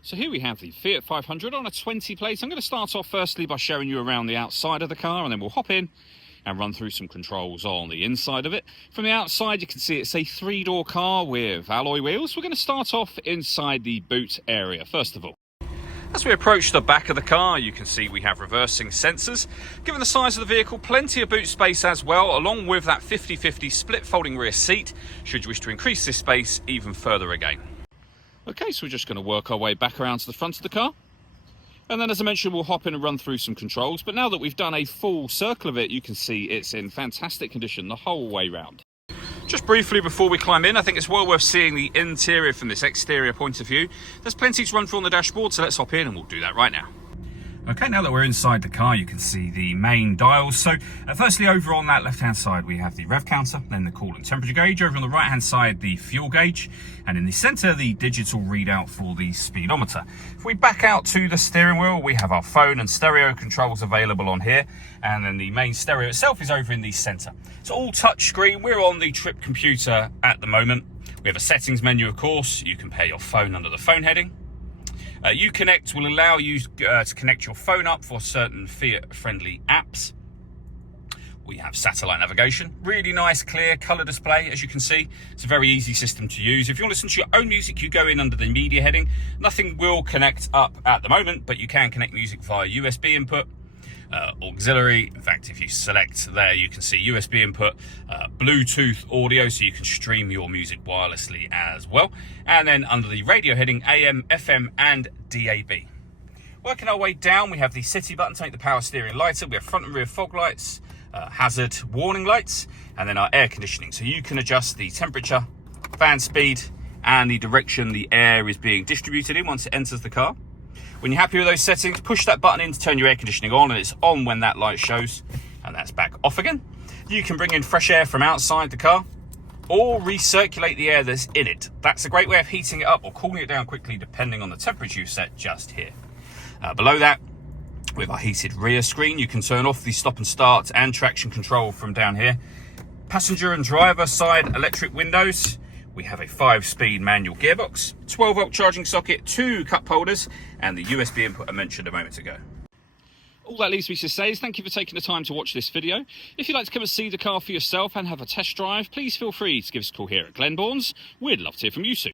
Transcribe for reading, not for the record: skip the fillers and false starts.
So here we have the Fiat 500 on a 20 plate. I'm going to start off firstly by showing you around the outside of the car, and then we'll hop in and run through some controls on the inside of it. From the outside, you can see it's a 3-door car with alloy wheels. We're going to start off inside the boot area first of all. As we approach the back of the car, you can see we have reversing sensors. Given the size of the vehicle, plenty of boot space as well, along with that 50-50 split folding rear seat, should you wish to increase this space even further again. Okay, so we're just going to work our way back around to the front of the car. And then, as I mentioned, we'll hop in and run through some controls. But now that we've done a full circle of it, you can see it's in fantastic condition the whole way round. Just briefly before we climb in, I think it's well worth seeing the interior from this exterior point of view. There's plenty to run through on the dashboard, so let's hop in and we'll do that right now. Okay, now that we're inside the car, you can see the main dials. So firstly, over on that left-hand side, we have the rev counter, then the coolant temperature gauge. Over on the right-hand side, the fuel gauge. And in the center, the digital readout for the speedometer. If we back out to the steering wheel, we have our phone and stereo controls available on here. And then the main stereo itself is over in the center. It's all touch screen. We're on the trip computer at the moment. We have a settings menu, of course. You can pair your phone under the phone heading. Uconnect will allow you to connect your phone up for certain Fiat-friendly apps. We have satellite navigation, really nice clear colour display, as you can see. It's a very easy system to use. If you want to listen to your own music, you go in under the media heading. Nothing will connect up at the moment, but you can connect music via USB input. Auxiliary, in fact, if you select there, you can see USB input, Bluetooth audio, so you can stream your music wirelessly as well. And then under the radio heading, AM, FM and DAB. Working our way down, we have the city button to make the power steering lighter. We have front and rear fog lights, hazard warning lights, and then our air conditioning. So you can adjust the temperature, fan speed, and the direction the air is being distributed in once it enters the car. When you're happy with those settings, push that button in to turn your air conditioning on, and it's on when that light shows, and that's back off again. You can bring in fresh air from outside the car, or recirculate the air that's in it. That's a great way of heating it up or cooling it down quickly, depending on the temperature you set just here. Below that, with our heated rear screen, you can turn off the stop and start and traction control from down here. Passenger and driver side electric windows. We have a 5-speed manual gearbox, 12-volt charging socket, 2 cup holders, and the USB input I mentioned a moment ago. All that leaves me to say is thank you for taking the time to watch this video. If you'd like to come and see the car for yourself and have a test drive, please feel free to give us a call here at Glenbourne's. We'd love to hear from you soon.